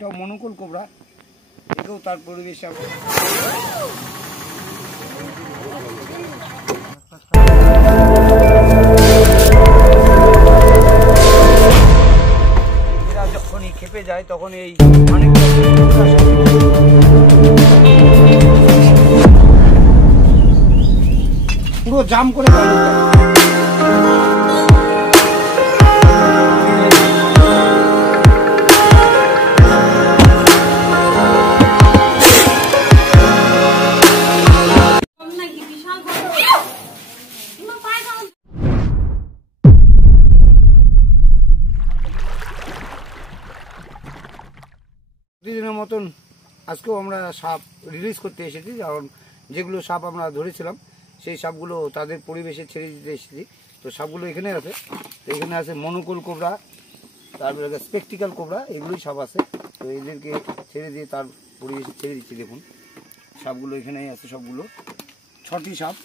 এটাও মনোকুল কোবরা, এটাও তার পরিবেশে এরা যখনই খেপে যায় তখন এই পুরো জাম করে প্রতিদিনের মতন আজকেও আমরা সাপ রিলিজ করতে এসেছি, কারণ যেগুলো সাপ আমরা ধরেছিলাম সেই সাপগুলো তাদের পরিবেশে ছেড়ে দিতে এসেছি। তো সাপগুলো এখানে আছে, তো এখানে আছে মনোকুল কোবরা, তারপরে স্পেকটিক্যাল কোবরা, এগুলোই সাপ আছে। তো এদেরকে ছেড়ে দিয়ে তার পরিবেশে ছেড়ে দিচ্ছি। দেখুন সাপগুলো এখানেই আছে, সবগুলো 6টি সাপ।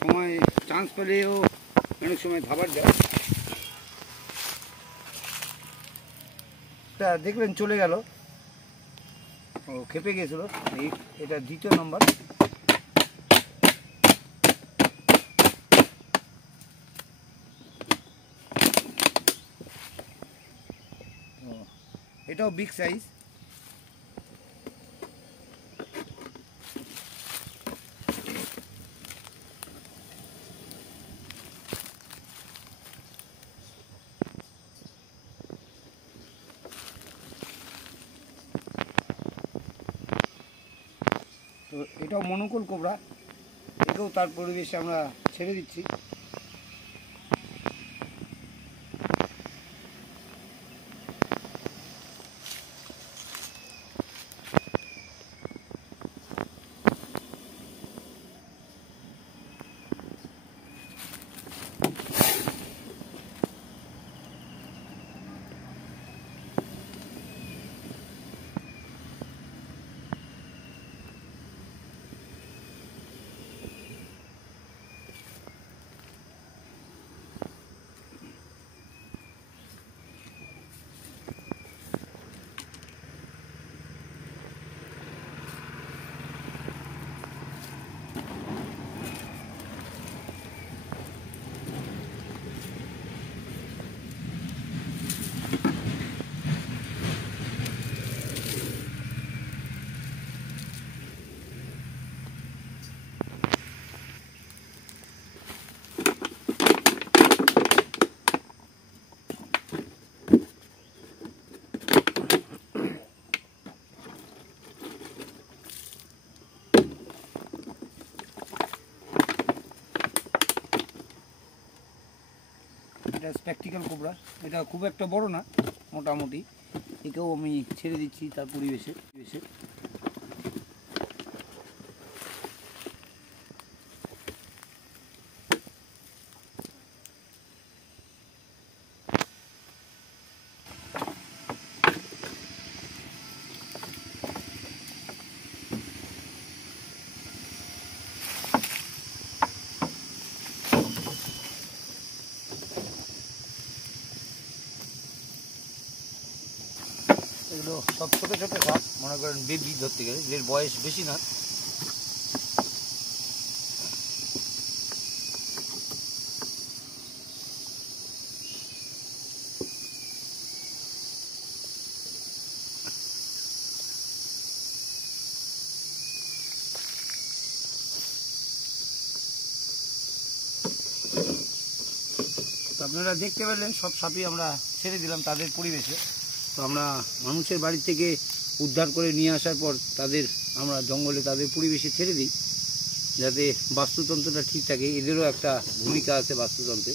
সময় চান্স পেলেও অনেক সময় ধাবার যায়। তা দেখলেন চলে গেল, ও খেপে গেছিল। এটা দ্বিতীয় নম্বর। এটাও বিগ সাইজ। তো এটাও মনোকুল কোবরা, এটাও তার পরিবেশে আমরা ছেড়ে দিচ্ছি। এটা স্পেকটিক্যাল কোবরা, এটা খুব একটা বড় না, মোটামুটি। একেও আমি ছেড়ে দিচ্ছি তার পরিবেশে। এগুলো সব ছোট ছোট সাপ, মনে করেন বেবি ধরতে গেলে, এর বয়স বেশি না। আপনারা দেখতে পেলেন সব সাপই আমরা ছেড়ে দিলাম তাদের পরিবেশে। তো আমরা মানুষের বাড়ি থেকে উদ্ধার করে নিয়ে আসার পর তাদের আমরা জঙ্গলে তাদের পরিবেশে ছেড়ে দিই, যাতে বাস্তুতন্ত্রটা ঠিক থাকে। এদেরও একটা ভূমিকা আছে বাস্তুতন্ত্রে।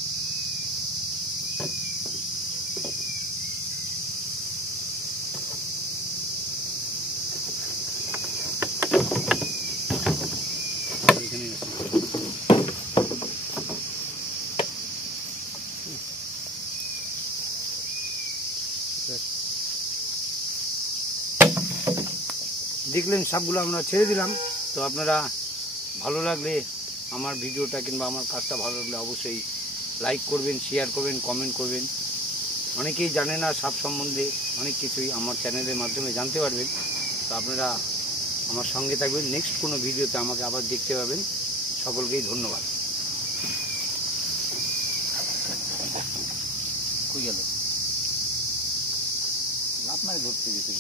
এখানে দেখলেন সাপগুলো আমরা ছেড়ে দিলাম। তো আপনারা ভালো লাগলে আমার ভিডিওটা কিংবা আমার কাজটা ভালো লাগলে অবশ্যই লাইক করবেন, শেয়ার করবেন, কমেন্ট করবেন। অনেকেই জানে না সাপ সম্বন্ধে, অনেক কিছুই আমার চ্যানেলের মাধ্যমে জানতে পারবেন। তো আপনারা আমার সঙ্গে থাকবেন, নেক্সট কোনো ভিডিওতে আমাকে আবার দেখতে পাবেন। সকলকেই ধন্যবাদ। কই গেল? লাভ মানে ধরতে গেছে।